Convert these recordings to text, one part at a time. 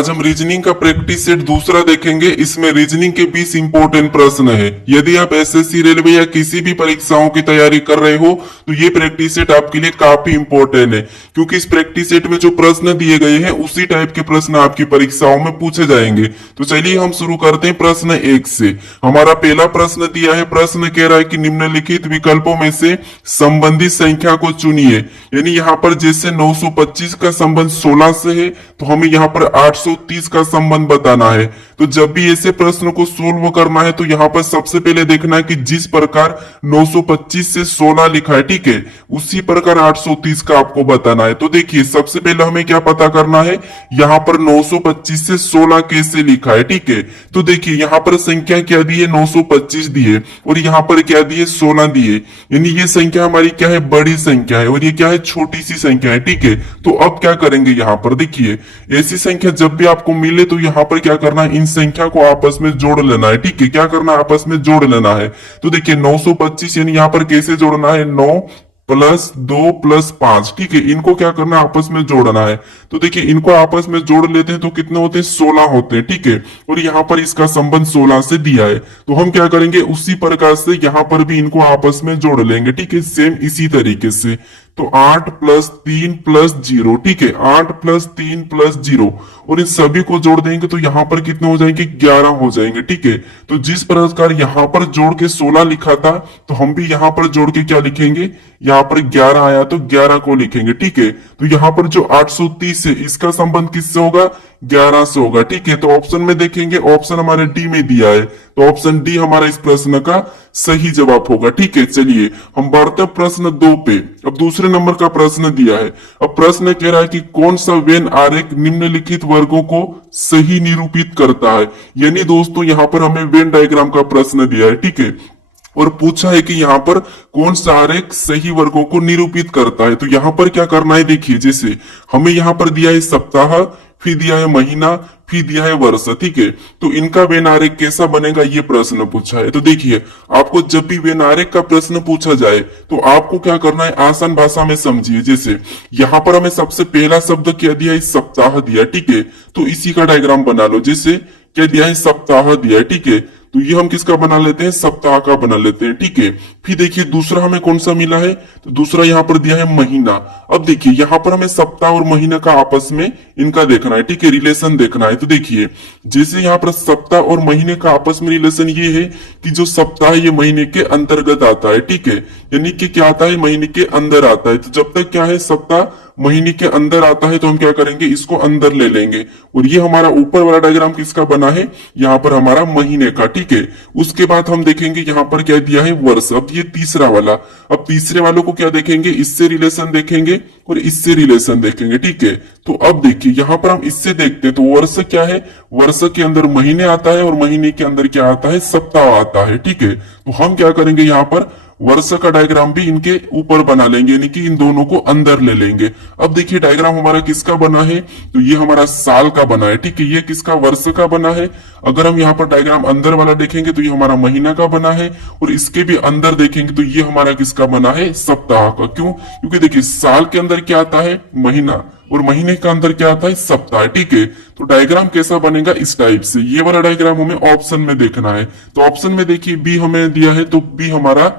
आज हम रीजनिंग का प्रैक्टिस सेट दूसरा देखेंगे। इसमें रीजनिंग के 20 इंपॉर्टेंट प्रश्न है। यदि आप एसएससी, रेलवे या किसी भी परीक्षाओं की तैयारी कर रहे हो तो ये प्रैक्टिस सेट आपके लिए काफी इंपॉर्टेंट है, क्योंकि इस प्रैक्टिस सेट में जो प्रश्न दिए गए हैं उसी टाइप के प्रश्न आपकी परीक्षाओं में पूछे जाएंगे। तो चलिए हम शुरू करते हैं प्रश्न 1 से। हमारा पहला प्रश्न दिया है, प्रश्न कह रहा है कि निम्नलिखित विकल्पों में से संबंधित संख्या को चुनिए। यानी यहाँ पर जैसे 925 का संबंध 16 से है तो हमें यहाँ पर 830 का संबंध बताना है। तो जब भी ऐसे प्रश्न को सोल्व करना है तो यहाँ पर सबसे पहले देखना है कि जिस प्रकार 925 से 16 लिखा है, ठीक है, उसी प्रकार 830 का आपको बताना है। तो देखिए सबसे पहले हमें क्या पता करना है, यहाँ पर 925 से 16 कैसे लिखा है, ठीक है। तो देखिए यहाँ पर संख्या क्या दी है, 925 दी है और यहाँ पर क्या दी है, 16 दी है। यानी ये संख्या हमारी क्या है, बड़ी संख्या है और ये क्या है, छोटी सी संख्या है, ठीक है। तो अब क्या करेंगे, यहाँ पर देखिए ऐसी संख्या जब भी आपको मिले तो यहाँ पर क्या करना है, इन संख्या को आपस में जोड़ लेना है, ठीक है। क्या करना है, आपस में जोड़ लेना है। तो देखिए 925 यानी यहाँ पर कैसे जोड़ना है, 9 प्लस 2 प्लस 5, ठीक है। इनको क्या करना है, आपस में जोड़ना है। तो देखिए इनको आपस में जोड़ लेते हैं तो कितने होते हैं, 16 होते हैं, ठीक है। और यहाँ पर इसका संबंध 16 से दिया है तो हम क्या करेंगे, उसी प्रकार से यहाँ पर भी इनको आपस में जोड़ लेंगे, ठीक है, सेम इसी तरीके से। तो 8 प्लस 3 प्लस 0, ठीक है, 8 प्लस 3 प्लस 0 और इन सभी को जोड़ देंगे तो यहाँ पर कितने हो जाएंगे, 11 हो जाएंगे, ठीक है। तो जिस प्रकार यहाँ पर जोड़ के 16 लिखा था तो हम भी यहाँ पर जोड़ के क्या लिखेंगे, यहाँ पर 11 आया तो 11 को लिखेंगे, ठीक है। तो यहाँ पर जो 830 है इसका संबंध किससे होगा, 11 से होगा, ठीक है। तो ऑप्शन में देखेंगे, ऑप्शन हमारे डी में दिया है तो ऑप्शन डी हमारा इस प्रश्न का सही जवाब होगा, ठीक है। चलिए हम बढ़ते प्रश्न 2 पे। अब दूसरे नंबर का प्रश्न दिया है। अब प्रश्न कह रहा है कि कौन सा वेन आरेख निम्नलिखित वर्गों को सही निरूपित करता है। यानी दोस्तों यहाँ पर हमें वेन डायग्राम का प्रश्न दिया है, ठीक है, और पूछा है कि यहाँ पर कौन सा आरेख सही वर्गों को निरूपित करता है। तो यहाँ पर क्या करना है, देखिए जैसे हमें यहाँ पर दिया है सप्ताह, फिर दिया है महीना, फिर दिया है वर्ष, ठीक है। तो इनका वेन आरेख कैसा बनेगा, ये प्रश्न पूछा है। तो देखिए आपको जब भी वेन आरेख का प्रश्न पूछा जाए तो आपको क्या करना है, आसान भाषा में समझिए। जैसे यहाँ पर हमें सबसे पहला शब्द क्या दिया है, सप्ताह दिया, ठीक है। तो इसी का डायग्राम बना लो। जैसे क्या दिया है, सप्ताह दिया है, ठीक है। तो ये हम किसका बना लेते हैं, सप्ताह का बना लेते हैं, ठीक है। फिर देखिए दूसरा हमें कौन सा मिला है, तो दूसरा यहाँ पर दिया है महीना। अब देखिए यहाँ पर हमें सप्ताह और महीना का आपस में इनका देखना है, ठीक है, रिलेशन देखना है। तो देखिए जैसे यहाँ पर सप्ताह और महीने का आपस में रिलेशन ये है कि जो सप्ताह ये महीने के अंतर्गत आता है, ठीक है, यानी कि क्या आता है, महीने के अंदर आता है। तो जब तक क्या है, सप्ताह महीने के अंदर आता है तो हम क्या करेंगे, इसको अंदर ले लेंगे। और ये हमारा ऊपर वाला डायग्राम किसका बना है, यहाँ पर हमारा महीने का, ठीक है। उसके बाद हम देखेंगे यहाँ पर क्या दिया है, वर्ष। अब ये तीसरा वाला, अब तीसरे वालों को क्या देखेंगे, इससे रिलेशन देखेंगे और इससे रिलेशन देखेंगे, ठीक है। तो अब देखिए यहाँ पर हम इससे देखते हैं तो वर्ष क्या है, वर्ष के अंदर महीने आता है और महीने के अंदर क्या आता है, सप्ताह आता है, ठीक है। तो हम क्या करेंगे, यहाँ पर वर्ष का डायग्राम भी इनके ऊपर बना लेंगे, यानी कि इन दोनों को अंदर ले लेंगे। अब देखिए डायग्राम हमारा किसका बना है, तो ये हमारा साल का बना है, ठीक है। ये किसका, वर्ष का बना है। अगर हम यहाँ पर डायग्राम अंदर वाला देखेंगे तो ये हमारा महीना का बना है और इसके भी अंदर देखेंगे तो ये हमारा किसका बना है, सप्ताह का। क्यों, क्योंकि देखिए साल के अंदर क्या आता है, महीना, और महीने का अंदर क्या आता है, सप्ताह, ठीक है। तो डायग्राम कैसा बनेगा, इस टाइप से। ये वाला डायग्राम हमें ऑप्शन में देखना है। तो ऑप्शन में देखिए बी हमें दिया है तो बी हमारा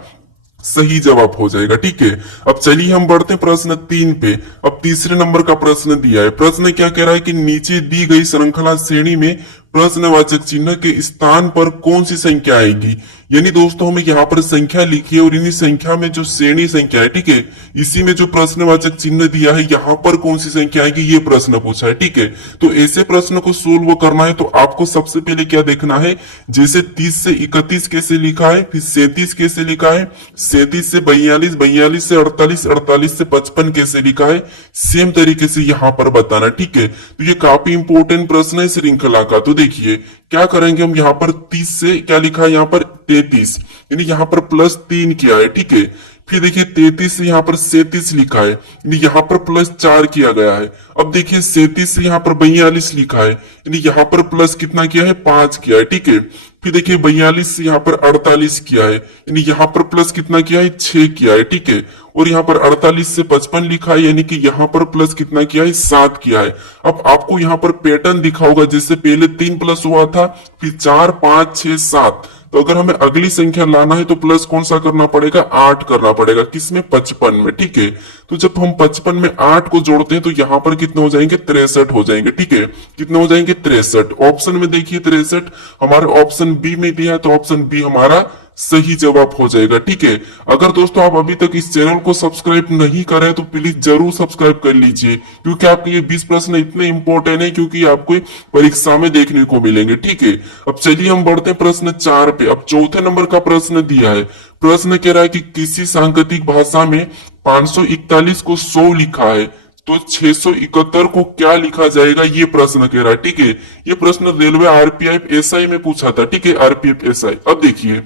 सही जवाब हो जाएगा, ठीक है। अब चलिए हम बढ़ते प्रश्न 3 पे। अब तीसरे नंबर का प्रश्न दिया है। प्रश्न क्या कह रहा है कि नीचे दी गई श्रृंखला श्रेणी में प्रश्नवाचक चिन्ह के स्थान पर कौन सी संख्या आएगी। यानी दोस्तों हमें यहाँ पर संख्या लिखी है और इन्हीं संख्या में जो श्रेणी संख्या है, ठीक है, इसी में जो प्रश्नवाचक चिन्ह दिया है यहाँ पर कौन सी संख्या आएगी, ये प्रश्न पूछा है, ठीक है। तो ऐसे प्रश्न को सोल्व करना है तो आपको सबसे पहले क्या देखना है, जैसे 30 से 31 कैसे लिखा है, फिर 37 कैसे लिखा है, 37 से 42, 42 से 48, 48 से 55 कैसे लिखा है, सेम तरीके से यहाँ पर बताना, ठीक है। तो ये काफी इंपॉर्टेंट प्रश्न है श्रृंखला का। तो देखिए क्या करेंगे हम, यहाँ पर 30 से क्या लिखा है, यहाँ पर 33, यानी यहाँ पर प्लस 3 किया है, ठीक है। फिर देखिए 33 से यहाँ पर 37 लिखा है, यानी यहाँ पर प्लस 4 किया गया है। अब देखिए 37 से यहाँ पर 42 लिखा है, यानी यहाँ पर प्लस कितना किया है, 5 किया है, ठीक है। फिर देखिए 42 से यहाँ पर 48 किया है, यानी यहाँ पर प्लस कितना किया है, 6 किया है, ठीक है। और यहाँ पर 48 से 55 लिखा है, यानी कि यहाँ पर प्लस कितना किया है, 7 किया है। अब आपको यहाँ पर पैटर्न दिखा होगा, जैसे पहले 3 प्लस हुआ था, फिर 4 5 6 7। तो अगर हमें अगली संख्या लाना है तो प्लस कौन सा करना पड़ेगा, 8 करना पड़ेगा, किसमें, 55 में। ठीक है, तो जब हम 55 में 8 को जोड़ते हैं तो यहाँ पर कितने हो जाएंगे, 63 हो जाएंगे। ठीक है, कितने हो जाएंगे, 63। ऑप्शन में देखिए 63 हमारे ऑप्शन बी में दिया है, तो ऑप्शन बी हमारा सही जवाब हो जाएगा। ठीक है, अगर दोस्तों आप अभी तक इस चैनल को सब्सक्राइब नहीं करें तो प्लीज जरूर सब्सक्राइब कर लीजिए, क्योंकि आपके ये 20 प्रश्न इतने इंपॉर्टेंट है, क्योंकि आपको परीक्षा में देखने को मिलेंगे। ठीक है, अब चलिए हम बढ़ते हैं प्रश्न 4 पे। अब चौथे नंबर का प्रश्न दिया है। प्रश्न कह रहा है कि किसी सांकेतिक भाषा में 541 को 100 लिखा है, तो 671 को क्या लिखा जाएगा, ये प्रश्न कह रहा है। ठीक है, ये प्रश्न रेलवे आरपीएफ एसआई में पूछा था। ठीक है, आरपीएफ एसआई। अब देखिए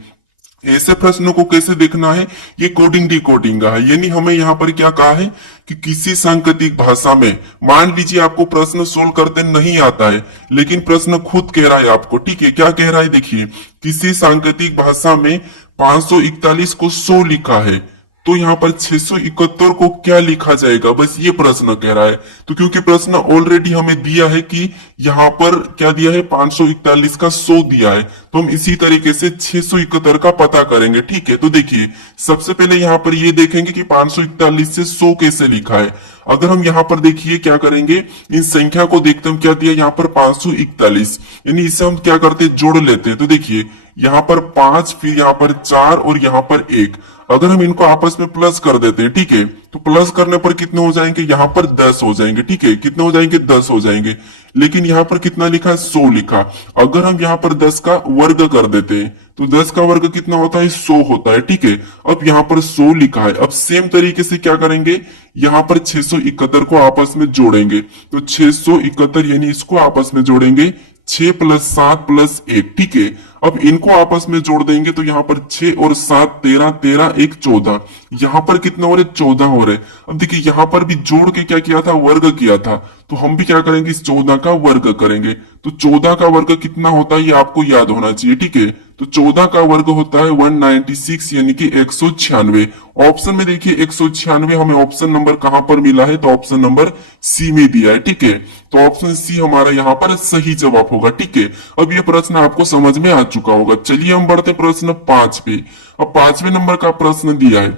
ऐसे प्रश्नों को कैसे देखना है, ये कोडिंग डिकोडिंग का है। यानी हमें यहाँ पर क्या कहा है कि किसी सांकेतिक भाषा में, मान लीजिए आपको प्रश्न सोल्व करते नहीं आता है, लेकिन प्रश्न खुद कह रहा है आपको। ठीक है, क्या कह रहा है, देखिए किसी सांकेतिक भाषा में 541 को 100 लिखा है, तो यहाँ पर 671 को क्या लिखा जाएगा, बस ये प्रश्न कह रहा है। तो क्योंकि प्रश्न ऑलरेडी हमें दिया है कि यहाँ पर क्या दिया है, 541 का 100 दिया है, तो हम इसी तरीके से 671 का पता करेंगे। ठीक है, तो देखिए सबसे पहले यहाँ पर ये देखेंगे कि 541 से 100 कैसे लिखा है। अगर हम यहाँ पर देखिए क्या करेंगे, इन संख्या को देखते हैं, क्या दिया यहाँ पर 541, यानी इसे हम क्या करते हैं, जोड़ लेते हैं। तो देखिए यहाँ पर 5, फिर यहाँ पर 4 और यहाँ पर 1। अगर हम इनको आपस में प्लस कर देते हैं, ठीक है, तो प्लस करने पर कितने हो जाएंगे, यहाँ पर 10 हो जाएंगे। ठीक है, कितने हो जाएंगे, 10 हो जाएंगे। लेकिन यहाँ पर कितना लिखा है, 100 लिखा। अगर हम यहाँ पर 10 का वर्ग कर देते हैं तो 10 का वर्ग कितना होता है, 100 होता है। ठीक है, अब यहाँ पर 100 लिखा है। अब सेम तरीके से क्या करेंगे, यहाँ पर 671 को आपस में जोड़ेंगे। तो 671 यानी इसको आपस में जोड़ेंगे, 6 + 7 + 1। ठीक है, अब इनको आपस में जोड़ देंगे तो यहाँ पर 6 और 7 13, 13 1 14। यहाँ पर कितना हो रहे, 14 हो रहे। अब देखिए यहाँ पर भी जोड़ के क्या किया था, वर्ग किया था, तो हम भी क्या करेंगे, इस 14 का वर्ग करेंगे। तो 14 का वर्ग कितना होता है, ये आपको याद होना चाहिए। ठीक है, तो 14 का वर्ग होता है 196, यानी कि 196। ऑप्शन में देखिए 196 हमें ऑप्शन नंबर कहां पर मिला है, तो ऑप्शन नंबर सी में दिया है। ठीक है, तो ऑप्शन सी हमारा यहाँ पर सही जवाब होगा। ठीक है, अब ये प्रश्न आपको समझ में आ चुका होगा। चलिए हम बढ़ते प्रश्न 5 पे। अब 5वें नंबर का प्रश्न दिया है।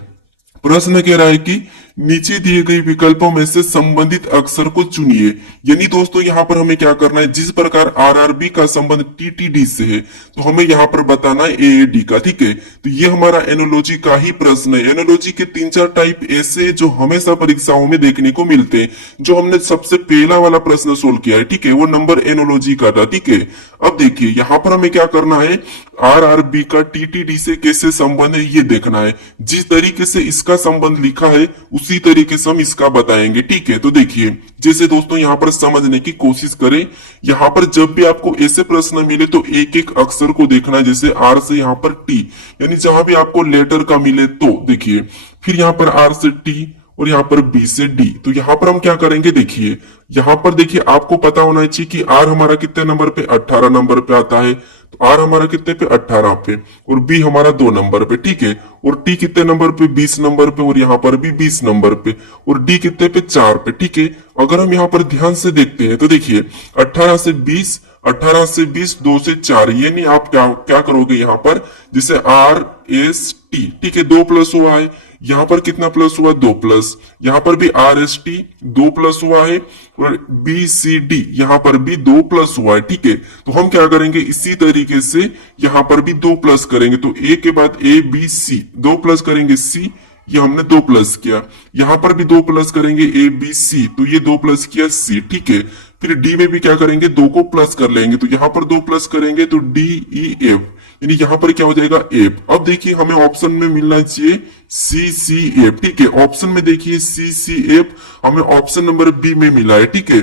प्रश्न कह रहा है कि नीचे दिए गए विकल्पों में से संबंधित अक्षर को चुनिए। यानी दोस्तों यहाँ पर हमें क्या करना है, जिस प्रकार आरआरबी का संबंध टीटीडी से है, तो हमें यहाँ पर बताना है एएडी का। ठीक है, तो ये हमारा एनोलॉजी का ही प्रश्न है। एनोलॉजी के 3-4 टाइप ऐसे जो हमेशा परीक्षाओं में देखने को मिलते हैं। जो हमने सबसे पहला वाला प्रश्न सोल्व किया है, ठीक है, वो नंबर एनोलॉजी का था। ठीक है, अब देखिए यहाँ पर हमें क्या करना है, आरआरबी का टीटीडी से कैसे संबंध है ये देखना है। जिस तरीके से इसका संबंध लिखा है उसी तरीके से हम इसका बताएंगे। ठीक है, तो देखिए जैसे दोस्तों यहाँ पर समझने की कोशिश करें। यहाँ पर जब भी आपको ऐसे प्रश्न मिले तो एक एक अक्षर को देखना है, जैसे आर से यहाँ पर टी, यानी जहां भी आपको लेटर का मिले तो देखिए, फिर यहाँ पर आर से टी और यहाँ पर बी से डी। तो यहाँ पर हम क्या करेंगे, देखिए यहाँ पर देखिए आपको पता होना चाहिए कि आर हमारा कितने नंबर पे, 18 नंबर पे आता है। तो आर हमारा कितने पे, 18 पे, और बी हमारा 2 नंबर पे। ठीक है, और टी कितने नंबर पे, 20 नंबर पे, और यहाँ पर भी 20 नंबर पे, और डी कितने पे, 4 पे। ठीक है, अगर हम यहाँ पर ध्यान से देखते हैं तो देखिए 18 से 20, 18 से 20, 2 से 4, ये नहीं आप क्या करोगे यहाँ पर, जैसे आर एस टी, ठीक है, 2 प्लस हुआ है, यहाँ पर कितना प्लस हुआ, 2 प्लस, यहाँ पर भी आर एस टी 2 प्लस हुआ है, और बी सी डी यहाँ पर भी 2 प्लस हुआ है। ठीक है, तो हम क्या करेंगे, इसी तरीके से यहाँ पर भी 2 प्लस करेंगे। तो ए के बाद ए बी सी, 2 प्लस करेंगे सी, ये हमने 2 प्लस किया। यहाँ पर भी 2 प्लस करेंगे ए बी सी, तो ये 2 प्लस किया सी। ठीक है, फिर डी में भी क्या करेंगे, 2 को प्लस कर लेंगे, तो यहाँ पर 2 प्लस करेंगे तो डी ई एफ, यानी यहाँ पर क्या हो जाएगा, एफ। अब देखिए हमें ऑप्शन में मिलना चाहिए सी सी एफ। ठीक है, ऑप्शन में देखिए सी सी एफ हमें ऑप्शन नंबर बी में मिला है। ठीक है,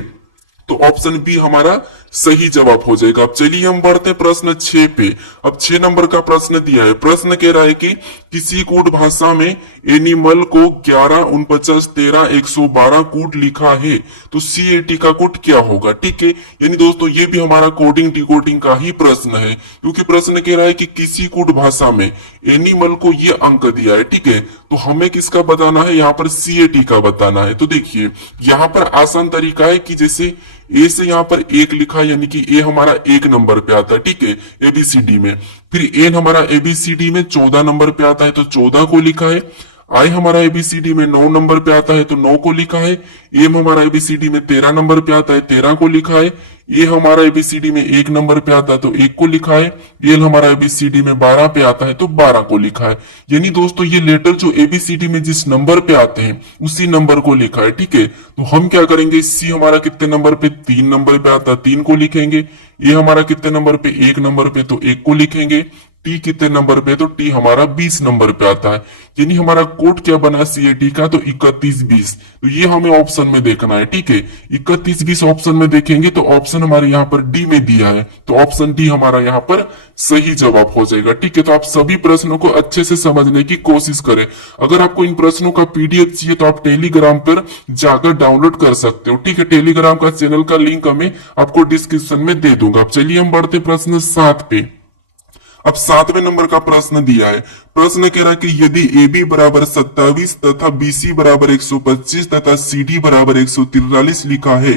तो ऑप्शन बी हमारा सही जवाब हो जाएगा। अब चलिए हम बढ़ते हैं प्रश्न 6 पे। अब 6 नंबर का प्रश्न दिया है। प्रश्न कह रहा है कि किसी कूट भाषा में एनिमल को 11, 49, 13, 112 कूट लिखा है तो CAT का कूट क्या होगा। ठीक है, यानी दोस्तों ये भी हमारा कोडिंग डिकोडिंग का ही प्रश्न है, क्योंकि प्रश्न कह रहा है कि किसी कूट भाषा में एनिमल को ये अंक दिया है। ठीक है, तो हमें किसका बताना है, यहाँ पर CAT का बताना है। तो देखिए यहाँ पर आसान तरीका है कि जैसे ए से यहाँ पर 1 लिखा है, यानी कि ए हमारा 1 नंबर पे आता है। ठीक है, ABCD में। फिर एन हमारा ABCD में 14 नंबर पे आता है तो 14 को लिखा है। आई हमारा ABCD में 9 नंबर पे आता है तो 9 को लिखा है। एम हमारा ABCD में 13 नंबर पे आता है, 13 को लिखा है। ए हमारा ABCD में 1 नंबर पे आता है तो 1 को लिखा है। एल हमारा ABCD में 12 पे आता है तो 12 को लिखा है। यानी दोस्तों ये लेटर जो ABCD में जिस नंबर पे आते हैं उसी नंबर को लिखा है। ठीक है, तो हम क्या करेंगे, सी हमारा कितने नंबर पे, 3 नंबर पे आता है, 3 को लिखेंगे। ए हमारा कितने नंबर पे, 1 नंबर पे तो 1 को लिखेंगे। टी कितने नंबर पे, तो टी हमारा 20 नंबर पे आता है। यानी हमारा कोड क्या बना CAT का, तो 31-20। तो ये हमें ऑप्शन में देखना है। ठीक है, 31-20 ऑप्शन में देखेंगे तो ऑप्शन हमारे यहाँ पर डी में दिया है, तो ऑप्शन डी हमारा यहाँ पर सही जवाब हो जाएगा। ठीक है, तो आप सभी प्रश्नों को अच्छे से समझने की कोशिश करें। अगर आपको इन प्रश्नों का PDF चाहिए तो आप टेलीग्राम पर जाकर डाउनलोड कर सकते हो। ठीक है, टेलीग्राम का चैनल का लिंक हमें आपको डिस्क्रिप्शन में दे दूंगा। अब चलिए हम बढ़ते प्रश्न 7 पे। अब 7वें नंबर का प्रश्न दिया है। प्रश्न कह रहा है कि यदि AB बराबर 27 तथा BC बराबर 125 तथा CD बराबर 143 लिखा है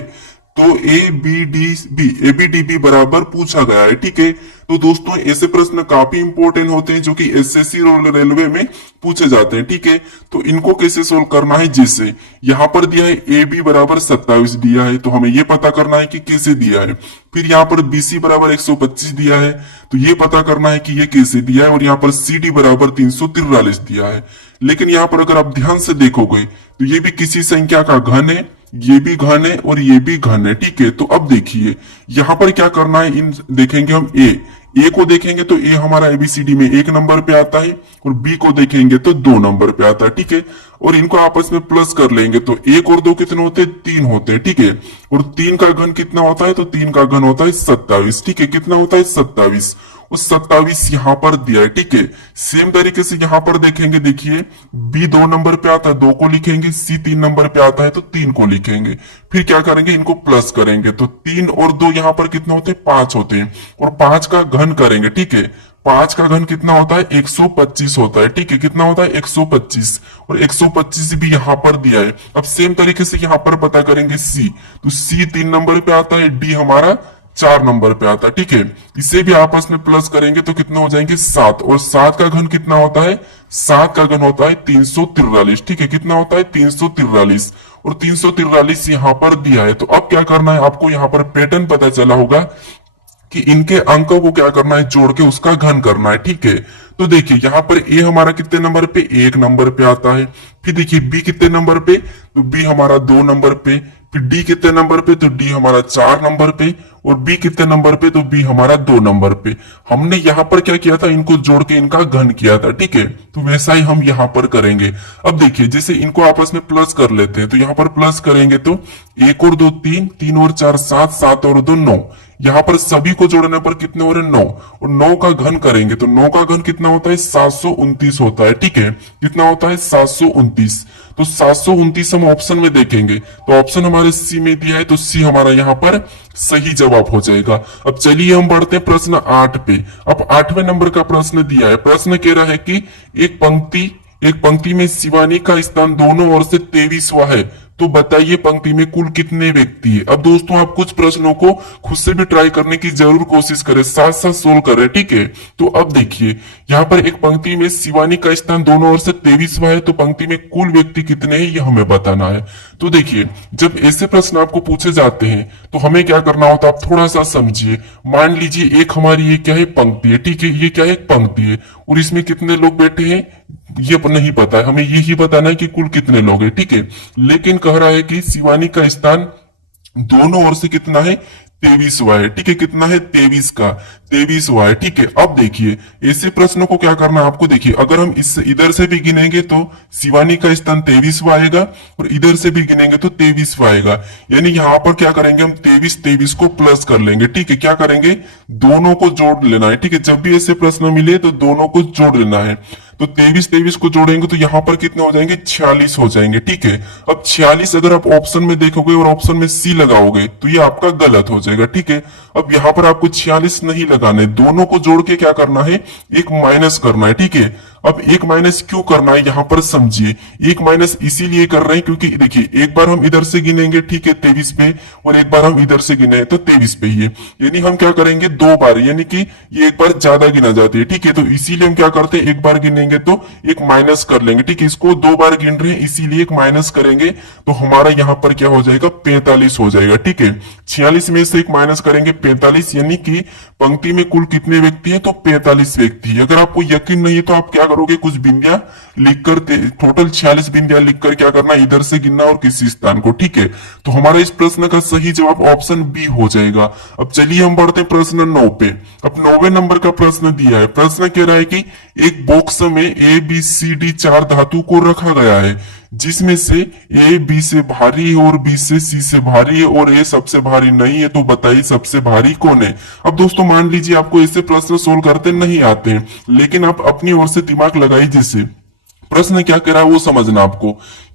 तो ABDB बराबर पूछा गया है। ठीक है, तो दोस्तों ऐसे प्रश्न काफी इंपॉर्टेंट होते हैं जो कि SSC और रेलवे में पूछे जाते हैं। ठीक है, तो इनको कैसे सोल्व करना है, जैसे यहाँ पर दिया है AB बराबर 27 दिया है, तो हमें ये पता करना है कि कैसे दिया है। फिर यहाँ पर BC बराबर 125 दिया है, तो ये पता करना है कि ये कैसे दिया है। और यहाँ पर CD बराबर 343 दिया है। लेकिन यहाँ पर अगर आप ध्यान से देखोगे तो ये भी किसी संख्या का घन है, ये भी घन है और ये भी घन है। ठीक है, तो अब देखिए यहाँ पर क्या करना है, इन देखेंगे हम ए को देखेंगे तो ए हमारा ABCD में 1 नंबर पे आता है और बी को देखेंगे तो 2 नंबर पे आता है। ठीक है, और इनको आपस में प्लस कर लेंगे तो 1 और 2 कितने होते हैं, 3 होते हैं। ठीक है, और 3 का घन कितना होता है, तो 3 का घन होता है 27। ठीक है, कितना होता है 27, उस 27 यहाँ पर दिया है। ठीक है, सेम तरीके से यहाँ पर देखेंगे, देखिए बी 2 नंबर पे आता है, 2 को लिखेंगे। सी 3 नंबर पे आता है तो 3 को लिखेंगे। फिर क्या करेंगे, इनको प्लस करेंगे तो 3 और 2 यहाँ पर कितना होते हैं, 5 होते हैं। और 5 का घन करेंगे। ठीक है, 5 का घन कितना होता है, 125 होता है। ठीक है, कितना होता है 125, और 125 भी यहाँ पर दिया है। अब सेम तरीके से यहाँ पर पता करेंगे सी, तो सी 3 नंबर पे आता है, डी हमारा 4 नंबर पे आता है। ठीक है, इसे भी आपस में प्लस करेंगे तो कितना हो जाएंगे 7, और 7 का घन कितना होता है, 7 का घन होता है 343। ठीक है, कितना होता है 343, और 343 यहाँ पर दिया है। तो अब क्या करना है, आपको यहाँ पर पैटर्न पता चला होगा कि इनके अंकों को क्या करना है, जोड़ के उसका घन करना है। ठीक है, तो देखिए यहाँ पर ए हमारा कितने नंबर पे, 1 नंबर पे आता है। फिर देखिए बी कितने नंबर पे, तो बी हमारा 2 नंबर पे। फिर डी कितने नंबर पे, तो डी हमारा 4 नंबर पे। और बी कितने नंबर पे, तो बी हमारा 2 नंबर पे। हमने यहाँ पर क्या किया था, इनको जोड़ के इनका घन किया था। ठीक है, तो वैसा ही हम यहाँ पर करेंगे। अब देखिए जैसे इनको आपस में प्लस कर लेते हैं, तो यहाँ पर प्लस करेंगे तो 1 और 2 3, 3 और 4 7, 7 और 2 9। यहाँ पर सभी को जोड़ने पर कितने हो रहे हैं, 9, और 9 का घन करेंगे तो 9 का घन कितना होता है, 729 होता है। ठीक है, कितना होता है 729। तो 729 हम ऑप्शन में देखेंगे तो ऑप्शन हमारे सी में दिया है, तो सी हमारा यहाँ पर सही जवाब हो जाएगा। अब चलिए हम बढ़ते हैं प्रश्न 8 पे। अब 8वें नंबर का प्रश्न दिया है। प्रश्न कह रहा है कि एक पंक्ति में शिवानी का स्थान दोनों ओर से 23वां है, तो बताइए पंक्ति में कुल कितने व्यक्ति है। अब दोस्तों आप कुछ प्रश्नों को खुद से भी ट्राई करने की जरूर कोशिश करें, साथ साथ सोल्व करें। ठीक है, तो अब देखिए यहाँ पर एक पंक्ति में शिवानी का स्थान दोनों ओर से 23वां है, तो पंक्ति में कुल व्यक्ति कितने हैं ये हमें बताना है। तो देखिए जब ऐसे प्रश्न आपको पूछे जाते हैं तो हमें क्या करना होता है, आप थोड़ा सा समझिए। मान लीजिए एक हमारी ये क्या है, पंक्ति है। ठीक है, ये क्या है, एक पंक्ति है, और इसमें कितने लोग बैठे हैं ये नहीं पता है, हमें यही बताना है कि कुल कितने लोग हैं। ठीक है, लेकिन कह रहा है कि शिवानी का स्थान दोनों ओर से कितना है, 23वां है, ठीक है। कितना है? 23 का 23वां है, ठीक है। अब देखिए ऐसे प्रश्नों को क्या करना है आपको, देखिए अगर हम इस इधर से भी गिनेंगे तो शिवानी का स्थान 23वां आएगा और इधर से भी गिनेंगे तो 23वां आएगा। यानी यहाँ पर क्या करेंगे हम 23 को प्लस कर लेंगे, ठीक है। क्या करेंगे? दोनों को जोड़ लेना है, ठीक है। जब भी ऐसे प्रश्न मिले तो दोनों को जोड़ लेना है। तो 23 को जोड़ेंगे तो यहाँ पर कितने हो जाएंगे? 46 हो जाएंगे, ठीक है। अब 46 अगर आप ऑप्शन में देखोगे और ऑप्शन में सी लगाओगे तो ये आपका गलत हो जाएगा, ठीक है। अब यहाँ पर आपको 46 नहीं लगाना है, दोनों को जोड़ के क्या करना है? एक माइनस करना है, ठीक है। अब एक माइनस क्यों करना है यहाँ पर समझिए। एक माइनस इसीलिए कर रहे हैं क्योंकि देखिए एक बार हम इधर से गिनेंगे, ठीक है, 23 पे, और एक बार हम इधर से गिने तो 23 पे ही है। यानी हम क्या करेंगे? दो बार, यानी कि ये एक बार ज्यादा गिना जाती है, ठीक है। तो इसीलिए हम क्या करते हैं? एक बार गिनेंगे तो एक माइनस कर लेंगे, ठीक है। इसको दो बार गिन रहे हैं इसीलिए एक माइनस करेंगे तो हमारा यहाँ पर क्या हो जाएगा? 45 हो जाएगा, ठीक है। 46 में से एक माइनस करेंगे 45, यानी कि पंक्ति में कुल कितने व्यक्ति हैं? तो 45 व्यक्ति। अगर आपको यकीन नहीं है तो आप क्या करोगे? कुछ बिंदिया लिखकर, टोटल 46 बिंदिया लिखकर क्या करना? इधर से गिनना और किसी स्थान को, ठीक है। तो हमारा इस प्रश्न का सही जवाब ऑप्शन बी हो जाएगा। अब चलिए हम बढ़ते हैं प्रश्न 9 पे। अब 9वें नंबर का प्रश्न दिया है। प्रश्न कह रहा है कि एक बॉक्स में ए बी सी डी 4 धातु को रखा गया है जिसमें से ए बी से भारी है और बी से सी से भारी है और ए सबसे भारी नहीं है, तो बताइए सबसे भारी कौन है। अब दोस्तों मान लीजिए आपको ऐसे प्रश्न सोल्व करते नहीं आते हैं, लेकिन आप अपनी ओर से दिमाग लगाइए। जैसे प्रश्न क्या कह रहा है वो समझना आपको,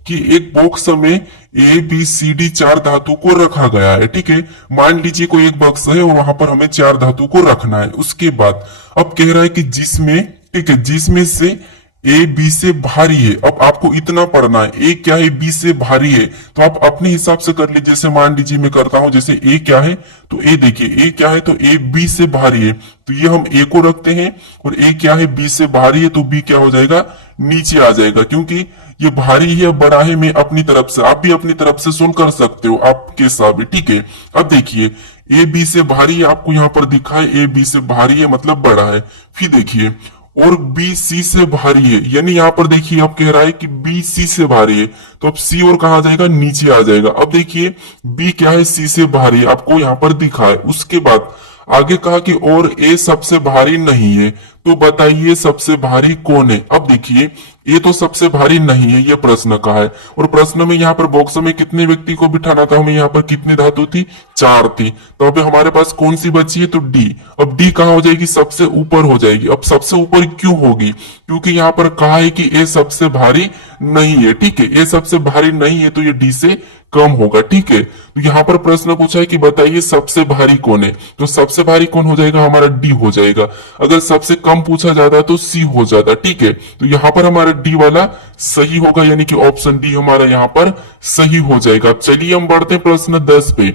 कि एक बॉक्स में ए बी सी डी 4 धातु को रखा गया है, ठीक है। मान लीजिए कोई एक बॉक्स है और वहां पर हमें 4 धातु को रखना है। उसके बाद अब कह रहा है कि जिसमें, ठीक है, जिसमें से ए बी से भारी है। अब आपको इतना पढ़ना है, ए क्या है? बी से भारी है। तो आप अपने हिसाब से कर लीजिए। जैसे मान लीजिए मैं करता हूं, जैसे ए क्या है तो ए देखिए ए क्या है तो ए बी से भारी है, तो ये हम ए को रखते हैं। और ए क्या है? बी से भारी है, तो बी क्या हो जाएगा? नीचे आ जाएगा, क्योंकि ये भारी है बड़ा है। मैं अपनी तरफ से, आप भी अपनी तरफ से सोल्व कर सकते हो आपके हिसाब, ठीक है। अब देखिए ए बी से भारी है, आपको यहाँ पर दिखा है ए बी से भारी है मतलब बड़ा है। फिर देखिए और बी सी से भारी है, यानी यहाँ पर देखिए अब कह रहा है कि बी सी से भारी है, तो अब सी और कहा जाएगा? नीचे आ जाएगा। अब देखिए बी क्या है? सी से भारी है, आपको यहाँ पर दिखा है। उसके बाद आगे कहा कि और ए सबसे भारी नहीं है, तो बताइए सबसे भारी कौन है। अब देखिए ये तो सबसे भारी नहीं है, ये प्रश्न का है। और प्रश्न में यहाँ पर बॉक्स में कितने व्यक्ति को बिठाना था हमें? यहाँ पर कितनी धातु थी? 4 थी। तो अब हमारे पास कौन सी बची है? तो डी। अब डी कहाँ हो जाएगी? सबसे ऊपर हो जाएगी। अब सबसे ऊपर क्यों होगी? क्योंकि यहाँ पर कहा है कि ए सबसे भारी नहीं है, ठीक है। ए सबसे भारी नहीं है तो ये डी से कम होगा, ठीक है। तो यहाँ पर प्रश्न पूछा है कि बताइए सबसे भारी कौन है, तो सबसे भारी कौन हो जाएगा? हमारा डी हो जाएगा। अगर सबसे कम पूछा जाता तो सी हो जाता, ठीक है। तो यहाँ पर हमारा डी वाला सही होगा, यानी कि ऑप्शन डी हमारा यहाँ पर सही हो जाएगा। अब चलिए हम बढ़ते हैं प्रश्न 10 पे।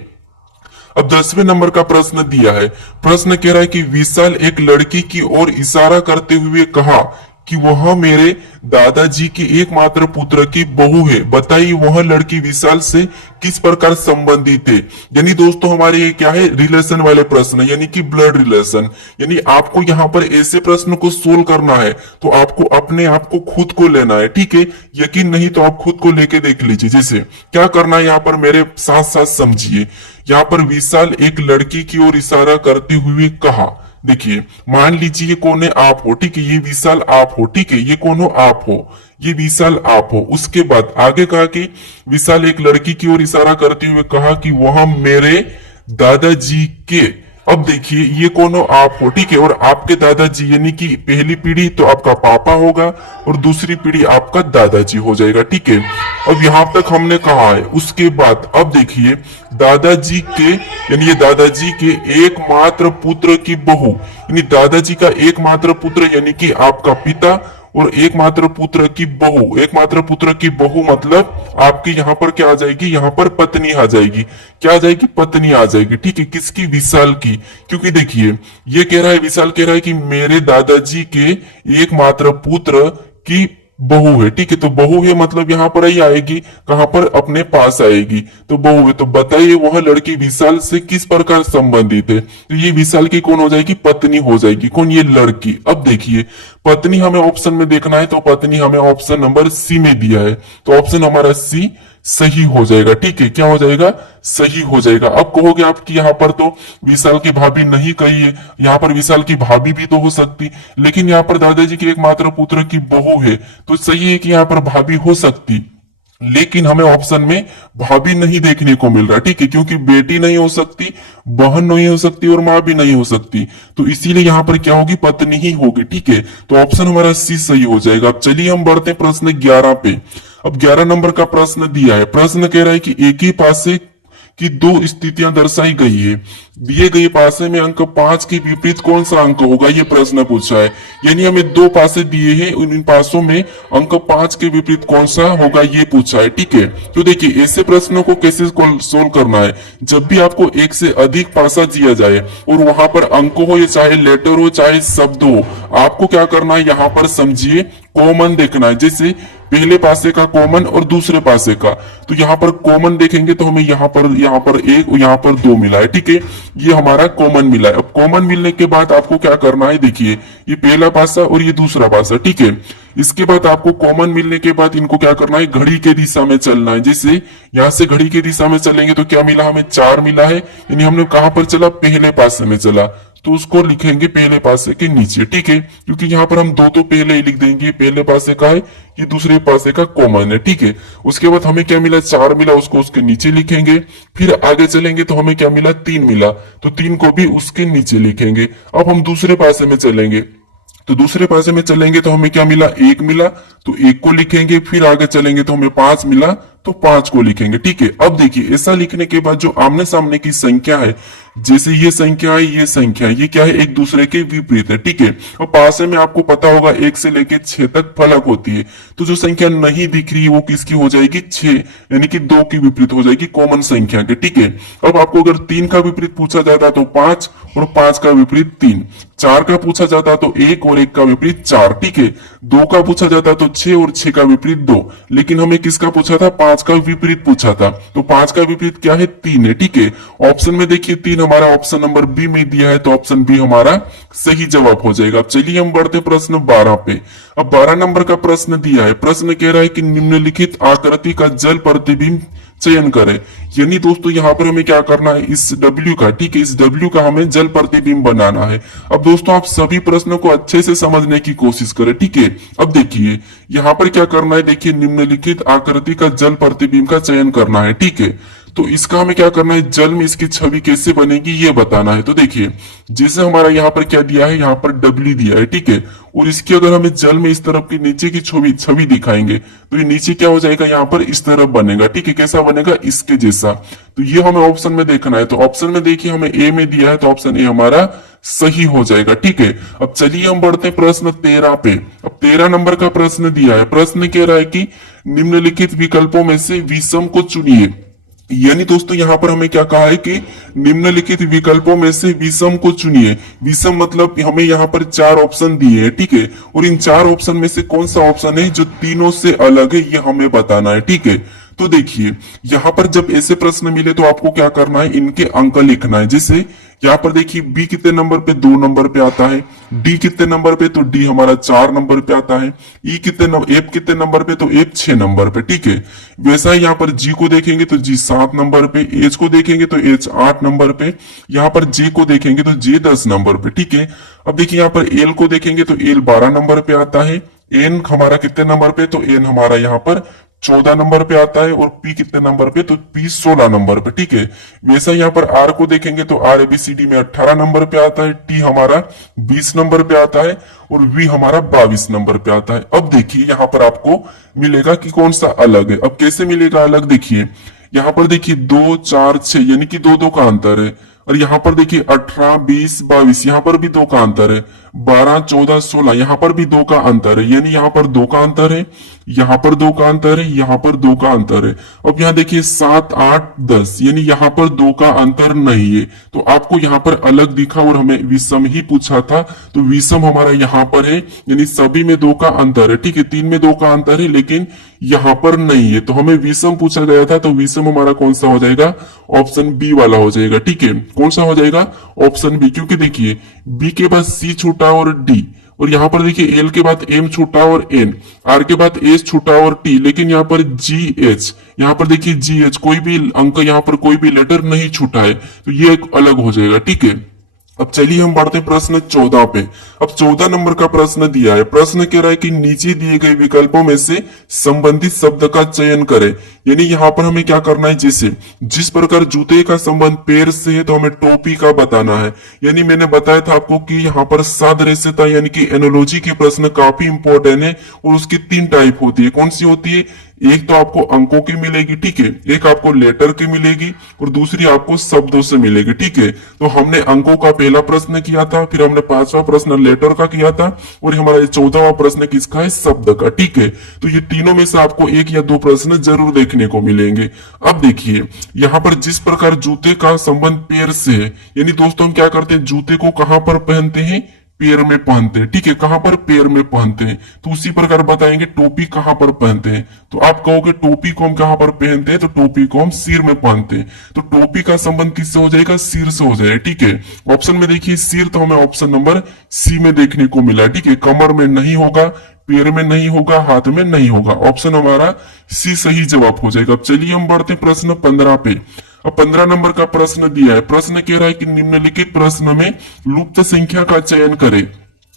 अब 10वें नंबर का प्रश्न दिया है। प्रश्न कह रहा है कि विशाल एक लड़की की ओर इशारा करते हुए कहा कि वह मेरे दादाजी के एकमात्र पुत्र की बहू है, बताइए वह लड़की विशाल से किस प्रकार संबंधित है। यानी दोस्तों हमारे ये क्या है? रिलेशन वाले प्रश्न, यानी कि ब्लड रिलेशन। यानी आपको यहाँ पर ऐसे प्रश्न को सोल्व करना है तो आपको अपने आप को खुद को लेना है, ठीक है। यकीन नहीं तो आप खुद को लेके देख लीजिए। जैसे क्या करना है यहाँ पर मेरे साथ साथ समझिए। यहाँ पर विशाल एक लड़की की ओर इशारा करते हुए कहा, देखिए मान लीजिए ये कौन है? आप हो, ठीक है। ये विशाल आप हो, ठीक है। ये कौन हो? आप हो। ये विशाल आप हो। उसके बाद आगे कहा कि विशाल एक लड़की की ओर इशारा करते हुए कहा कि वह मेरे दादाजी के, अब देखिए ये कौन हो? आप हो, ठीक है। और आपके दादाजी यानी कि पहली पीढ़ी तो आपका पापा होगा और दूसरी पीढ़ी आपका दादाजी हो जाएगा, ठीक है। अब यहां तक हमने कहा है। उसके बाद अब देखिए दादाजी के, यानी ये दादाजी के एकमात्र पुत्र की बहू, यानी दादाजी का एकमात्र पुत्र यानी कि आपका पिता, और एकमात्र पुत्र की बहू। एकमात्र पुत्र की बहू मतलब आपकी यहाँ पर क्या आ जाएगी? यहाँ पर पत्नी आ जाएगी। क्या आ जाएगी? पत्नी आ जाएगी, ठीक है। किसकी? विशाल की। क्योंकि देखिए ये कह रहा है, विशाल कह रहा है कि मेरे दादाजी के एकमात्र पुत्र की बहू है, ठीक है। तो बहू है मतलब यहाँ पर ही आएगी, कहां पर? अपने पास आएगी। तो बहू है, तो बताइए वह लड़की विशाल से किस प्रकार संबंधित है। तो ये विशाल की कौन हो जाएगी? पत्नी हो जाएगी। कौन? ये लड़की। अब देखिए पत्नी हमें ऑप्शन में देखना है, तो पत्नी हमें ऑप्शन नंबर सी में दिया है, तो ऑप्शन हमारा सी सही हो जाएगा। ठीक है, क्या हो जाएगा, सही हो जाएगा। अब कहोगे आप कि यहाँ पर तो विशाल की भाभी नहीं कही है, यहाँ पर विशाल की भाभी भी तो हो सकती, लेकिन यहाँ पर दादाजी के एकमात्र पुत्र की बहू है, तो सही है कि यहाँ पर भाभी हो सकती, लेकिन हमें ऑप्शन में भाभी नहीं देखने को मिल रहा। ठीक है, क्योंकि बेटी नहीं हो सकती, बहन नहीं हो सकती और माँ भी नहीं हो सकती, तो इसीलिए यहाँ पर क्या होगी, पत्नी ही होगी। ठीक है, तो ऑप्शन हमारा सी सही हो जाएगा। अब चलिए हम बढ़ते हैं प्रश्न 11 पे। अब 11 नंबर का प्रश्न दिया है। प्रश्न कह रहा है कि एक ही पासे की दो स्थितियां दर्शाई गई है, दिए गए पासे में अंक 5 के विपरीत कौन सा अंक होगा, ये प्रश्न पूछा है। यानी हमें दो पासे दिए हैं, इन पासों में अंक 5 के विपरीत कौन सा होगा ये पूछा है। ठीक है, तो देखिए ऐसे प्रश्नों को कैसे सोल्व करना है। जब भी आपको एक से अधिक पासा दिया जाए और वहां पर अंक हो, या चाहे लेटर हो चाहे शब्द हो, आपको क्या करना है, यहाँ पर समझिए कॉमन देखना है। जैसे पहले पासे का कॉमन और दूसरे पासे का, तो यहाँ पर कॉमन देखेंगे तो हमें यहाँ पर एक और यहाँ पर दो मिला है। ठीक है, ये हमारा कॉमन मिला है। अब कॉमन मिलने के बाद आपको क्या करना है, देखिए ये पहला पासा और ये दूसरा पासा। ठीक है, इसके बाद आपको कॉमन मिलने के बाद इनको क्या करना है, घड़ी के दिशा में चलना है। जैसे यहाँ से घड़ी की दिशा में चलेंगे तो क्या मिला, हमें 4 मिला है, यानी हमने कहां पर चला, पहले पासे में चला, तो उसको लिखेंगे पहले पासे के नीचे। ठीक है, क्योंकि यहाँ पर हम दो तो पहले ही लिख देंगे, पहले पासे का है, ये दूसरे पासे का कॉमन है। ठीक है, उसके बाद हमें क्या मिला, 4 मिला, उसको उसके नीचे लिखेंगे। फिर आगे चलेंगे तो हमें क्या मिला, 3 मिला, तो 3 को भी उसके नीचे लिखेंगे। अब हम दूसरे पासे में चलेंगे, तो दूसरे पासे में चलेंगे तो हमें क्या मिला, 1 मिला, तो 1 को लिखेंगे। फिर आगे चलेंगे तो हमें 5 मिला, तो 5 को लिखेंगे। ठीक है, अब देखिए ऐसा लिखने के बाद जो आमने सामने की संख्या है, जैसे ये संख्या है, ये संख्या है, ये क्या है, एक दूसरे के विपरीत है। ठीक है, और पासे में आपको पता होगा 1 से लेके 6 तक फलक होती है, तो जो संख्या नहीं दिख रही है वो किसकी हो जाएगी, 6, यानी कि 2 की विपरीत हो जाएगी, कॉमन संख्या के। ठीक है, अब आपको अगर 3 का विपरीत पूछा जाता तो 5, और 5 का विपरीत 3, 4 का पूछा जाता तो 1 और 1 का विपरीत 4। ठीक है, 2 का पूछा जाता तो 6 और 6 का विपरीत 2, लेकिन हमें किसका पूछा था, 5 का विपरीत पूछा था, तो 5 का विपरीत क्या है, 3 है। ठीक है, ऑप्शन में देखिए 3 हमारा ऑप्शन नंबर बी में दिया है, तो ऑप्शन बी हमारा सही जवाब हो जाएगा। अब चलिए हम बढ़ते प्रश्न 12 पे। अब 12 नंबर का प्रश्न दिया है। प्रश्न कह रहा है कि निम्नलिखित आकृति का जल प्रतिबिंब चयन करें। यानी दोस्तों यहाँ पर हमें क्या करना है, इस W का, ठीक है, इस W का हमें जल प्रतिबिंब बनाना है। अब दोस्तों आप सभी प्रश्नों को अच्छे से समझने की कोशिश करें। ठीक है, अब देखिए यहाँ पर क्या करना है, देखिए निम्नलिखित आकृति का जल प्रतिबिंब का चयन करना है। ठीक है, तो इसका हमें क्या करना है, जल में इसकी छवि कैसे बनेगी ये बताना है। तो देखिए जैसे हमारा यहाँ पर क्या दिया है, यहाँ पर W दिया है। ठीक है, और इसकी अगर हमें जल में इस तरफ की नीचे की छवि दिखाएंगे तो ये नीचे क्या हो जाएगा, यहाँ पर इस तरफ बनेगा। ठीक है, कैसा बनेगा, इसके जैसा। तो ये हमें ऑप्शन में देखना है, तो ऑप्शन में देखिए हमें ए में दिया है, तो ऑप्शन ए हमारा सही हो जाएगा। ठीक है, अब चलिए हम बढ़ते हैं प्रश्न 13 पे। अब 13 नंबर का प्रश्न दिया है। प्रश्न कह रहा है कि निम्नलिखित विकल्पों में से विषम को चुनिए। यानी दोस्तों यहाँ पर हमें क्या कहा है कि निम्नलिखित विकल्पों में से विषम को चुनिए। विषम मतलब हमें यहाँ पर 4 ऑप्शन दिए हैं। ठीक है, और इन 4 ऑप्शन में से कौन सा ऑप्शन है जो तीनों से अलग है ये हमें बताना है। ठीक है, तो देखिए यहाँ पर जब ऐसे प्रश्न मिले तो आपको क्या करना है, इनके अंक लिखना है। जैसे यहाँ पर देखिए बी कितने नंबर पे, 2 नंबर पे आता है। डी कितने नंबर पे, तो डी हमारा 4 नंबर पे आता है। ई एफ कितने नंबर पे, तो एफ 6 नंबर पे। ठीक है, वैसा ही यहाँ पर जी को देखेंगे तो जी 7 नंबर पे, एच को देखेंगे तो एच 8 नंबर पे, यहाँ पर जे को देखेंगे तो जे 10 नंबर पे। ठीक है, अब देखिए यहाँ पर एल को देखेंगे तो एल 12 नंबर पे आता है। एन हमारा कितने नंबर पे, तो एन हमारा यहाँ पर 14 नंबर पे आता है। और पी कितने नंबर पे, तो पी 16 नंबर पे। ठीक है, वैसा यहाँ पर आर को देखेंगे तो आर एबीसीडी में 18 नंबर पे आता है। टी हमारा 20 नंबर पे आता है और वी हमारा 22 नंबर पे आता है। अब देखिए यहाँ पर आपको मिलेगा कि कौन सा अलग है। अब कैसे मिलेगा अलग, देखिए यहाँ पर देखिए 2 4 6 यानी कि 2 2 का अंतर है। और यहाँ पर देखिए 18 20 22 यहाँ पर भी 2 का अंतर है। 12 14 16 यहाँ पर भी 2 का अंतर है। यानी यहाँ पर 2 का अंतर है, यहाँ पर 2 का अंतर है, यहाँ पर 2 का अंतर है। अब यहाँ देखिए 7 8 10 यानी यहाँ पर 2 का अंतर नहीं है। तो आपको यहाँ पर अलग दिखा और हमें विषम ही पूछा था, तो विषम हमारा यहाँ पर है, यानी सभी में 2 का अंतर है। ठीक है, 3 में 2 का अंतर है लेकिन यहाँ पर नहीं है, तो हमें विषम पूछा गया था, तो विषम हमारा कौन सा हो जाएगा, ऑप्शन बी वाला हो जाएगा। ठीक है, कौन सा हो जाएगा, ऑप्शन बी, क्योंकि देखिए बी के बाद सी छूटा और डी, और यहाँ पर देखिए एल के बाद एम छूटा और एन, आर के बाद एस छूटा और टी, लेकिन यहाँ पर जी एच, यहाँ पर देखिए जी एच कोई भी अंक, यहाँ पर कोई भी लेटर नहीं छूटा है, तो ये एक अलग हो जाएगा। ठीक है, अब चलिए हम बढ़ते हैं प्रश्न 14 पे। अब 14 नंबर का प्रश्न दिया है, प्रश्न कह रहा है कि नीचे दिए गए विकल्पों में से संबंधित शब्द का चयन करें। यानी यहाँ पर हमें क्या करना है, जैसे जिस प्रकार जूते का संबंध पैर से है तो हमें टोपी का बताना है। यानी मैंने बताया था आपको कि यहाँ पर सादृश्यता यानी कि एनोलॉजी के प्रश्न काफी इंपॉर्टेंट है, और उसकी 3 टाइप होती है। कौन सी होती है? एक तो आपको अंकों की मिलेगी, ठीक है, एक आपको लेटर की मिलेगी, और दूसरी आपको शब्दों से मिलेगी। ठीक है, तो हमने अंकों का पहला प्रश्न किया था, फिर हमने 5वां प्रश्न लेटर का किया था, और हमारा 14वां प्रश्न किसका है? शब्द का। ठीक है, तो ये तीनों में से आपको 1 या 2 प्रश्न जरूर देखने को मिलेंगे। अब देखिए यहाँ पर जिस प्रकार जूते का संबंध पैर से है, यानी दोस्तों हम क्या करते हैं, जूते को कहां पर पहनते हैं? पैर में पहनते हैं। ठीक है, कहां पर? पैर में पहनते हैं। तो उसी प्रकार बताएंगे टोपी कहां पर पहनते हैं, तो आप कहोगे टोपी को हम कहां पर पहनते हैं, तो टोपी को हम सिर में पहनते हैं। तो टोपी का संबंध किससे हो जाएगा? सिर से हो जाएगा। ठीक है, ऑप्शन में देखिए सिर, तो हमें ऑप्शन नंबर सी में देखने को मिला। ठीक है, कमर में नहीं होगा, पैर में नहीं होगा, हाथ में नहीं होगा, ऑप्शन हमारा सी सही जवाब हो जाएगा। अब चलिए हम बढ़ते हैं प्रश्न 15 पे। अब 15 नंबर का प्रश्न दिया है, प्रश्न कह रहा है कि निम्नलिखित प्रश्न में लुप्त संख्या का चयन करें।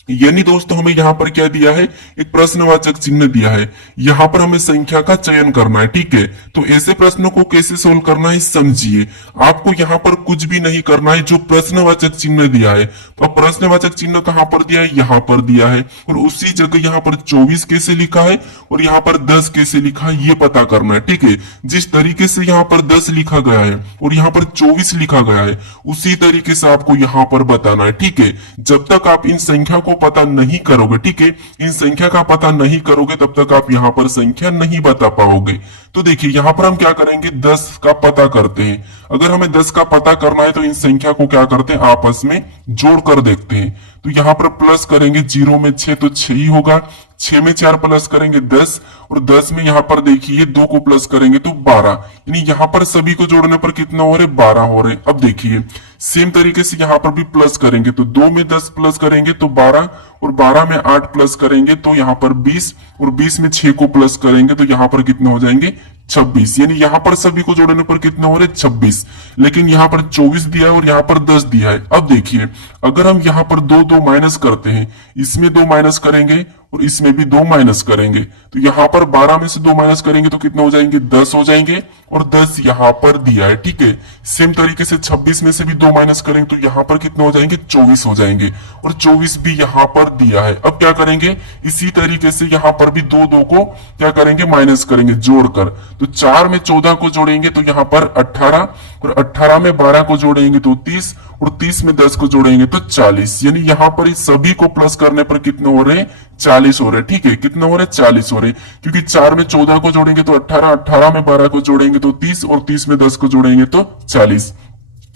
यानी दोस्तों हमें यहाँ पर क्या दिया है? एक प्रश्नवाचक चिन्ह दिया है, यहाँ पर हमें संख्या का चयन करना है। ठीक है, तो ऐसे प्रश्नों को कैसे सोल्व करना है समझिए। आपको यहाँ पर कुछ भी नहीं करना है, जो प्रश्नवाचक चिन्ह दिया है, तो अब प्रश्नवाचक चिन्ह कहाँ पर दिया है? यहाँ पर दिया है, और उसी जगह यहाँ पर 24 कैसे लिखा है और यहाँ पर 10 कैसे लिखा है, ये पता करना है। ठीक है, जिस तरीके से यहाँ पर 10 लिखा गया है और यहाँ पर 24 लिखा गया है, उसी तरीके से आपको यहाँ पर बताना है। ठीक है, जब तक आप इन संख्या को पता नहीं करोगे, ठीक है, इन संख्या का पता नहीं करोगे, तब तक आप यहाँ पर संख्या नहीं बता पाओगे। तो देखिए यहाँ पर हम क्या करेंगे, 10 का पता करते हैं। अगर हमें 10 का पता करना है तो इन संख्या को क्या करते हैं, आपस में जोड़ कर देखते हैं। तो यहाँ पर प्लस करेंगे, 0 में 6 तो 6 ही होगा, 6 में 4 प्लस करेंगे 10, और 10 में यहाँ पर देखिए 2 को प्लस करेंगे तो 12, यानी यहाँ पर सभी को जोड़ने पर कितना हो रहे? 12 हो रहे। अब देखिए सेम तरीके से यहाँ पर भी प्लस करेंगे, तो 2 में 10 प्लस करेंगे तो 12, और 12 में 8 प्लस करेंगे तो यहाँ पर 20, और 20 में 6 को प्लस करेंगे तो यहाँ पर कितने हो जाएंगे? 26। यानी यहाँ पर सभी को जोड़ने पर कितने हो रहे? 26। लेकिन यहाँ पर 24 दिया है और यहाँ पर 10 दिया है। अब देखिए अगर हम यहाँ पर 2 माइनस करते हैं, इसमें 2 माइनस करेंगे और इसमें भी 2 माइनस करेंगे, तो यहाँ पर 12 में से 2 माइनस करेंगे तो कितने हो जाएंगे? 10 हो जाएंगे, और 10 यहाँ पर दिया है। ठीक है, सेम तरीके से 26 में से भी 2 माइनस करेंगे तो यहाँ पर कितने हो जाएंगे? 24 हो जाएंगे, और 24 भी यहाँ पर दिया है। अब क्या करेंगे, इसी तरीके से यहाँ पर भी 2 को क्या करेंगे? माइनस करेंगे जोड़कर। तो 4 में 14 को जोड़ेंगे तो यहाँ पर 18, और 18 में 12 को जोड़ेंगे तो 30, और 30 में 10 को जोड़ेंगे तो 40। यानी यहाँ पर इस सभी को प्लस करने पर कितने हो रहे हैं? 40 हो रहे। ठीक है, कितना हो रहे? 40 हो रहे, क्योंकि 4 में 14 को जोड़ेंगे तो 18, 18 में 12 को जोड़ेंगे तो 30, और 30 में 10 को जोड़ेंगे तो 40।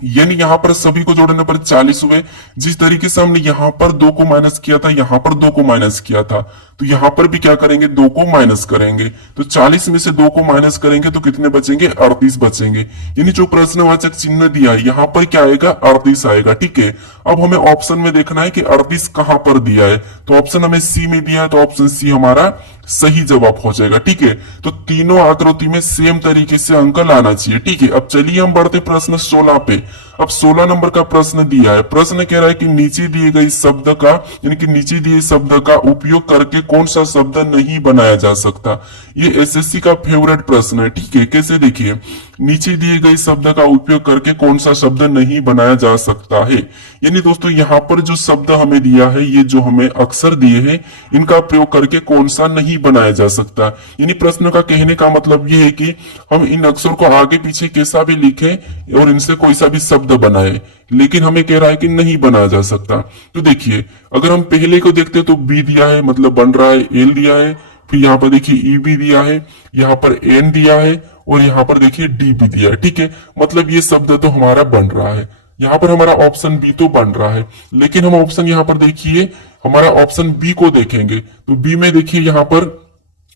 यानी यहाँ पर सभी को जोड़ने पर 40 हुए। जिस तरीके से हमने यहाँ पर 2 को माइनस किया था, यहाँ पर 2 को माइनस किया था, तो यहाँ पर भी क्या करेंगे? 2 को माइनस करेंगे। तो 40 में से 2 को माइनस करेंगे तो कितने बचेंगे? 38 बचेंगे। यानी जो प्रश्नवाचक चिन्ह दिया है यहाँ पर क्या आएगा? 38 आएगा। ठीक है, अब हमें ऑप्शन में देखना है कि 38 कहां पर दिया है, तो ऑप्शन हमें सी में दिया है, तो ऑप्शन सी हमारा सही जवाब हो जाएगा। ठीक है, तो तीनों आकृति में सेम तरीके से अंक लाना चाहिए। ठीक है, अब चलिए हम बढ़ते प्रश्न 16 पे। अब 16 नंबर का प्रश्न दिया है, प्रश्न कह रहा है कि नीचे दिए गए शब्द का, यानी कि नीचे दिए शब्द का उपयोग करके कौन सा शब्द नहीं बनाया जा सकता। ये एसएससी का फेवरेट प्रश्न है। ठीक है, कैसे? देखिए नीचे दिए गए शब्द का उपयोग करके कौन सा शब्द नहीं बनाया जा सकता है। यानी दोस्तों यहाँ पर जो शब्द हमें दिया है, ये जो हमें अक्षर दिए हैं, इनका प्रयोग करके कौन सा नहीं बनाया जा सकता। यानी प्रश्न का कहने का मतलब ये है कि हम इन अक्षर को आगे पीछे कैसा भी लिखें और इनसे कोई सा भी शब्द बनाए, लेकिन हमें कह रहा है कि नहीं बनाया जा सकता। तो देखिए अगर हम पहले को देखते तो बी दिया है, मतलब बन रहा है, एल दिया है, फिर यहाँ पर देखिए ई भी दिया है, यहाँ पर एन दिया है, और यहाँ पर देखिए डी भी दिया है। ठीक है, मतलब ये शब्द तो हमारा बन रहा है। यहाँ पर हमारा ऑप्शन बी तो बन रहा है, लेकिन हम ऑप्शन यहाँ पर देखिए हमारा ऑप्शन बी को देखेंगे तो बी में देखिए यहाँ पर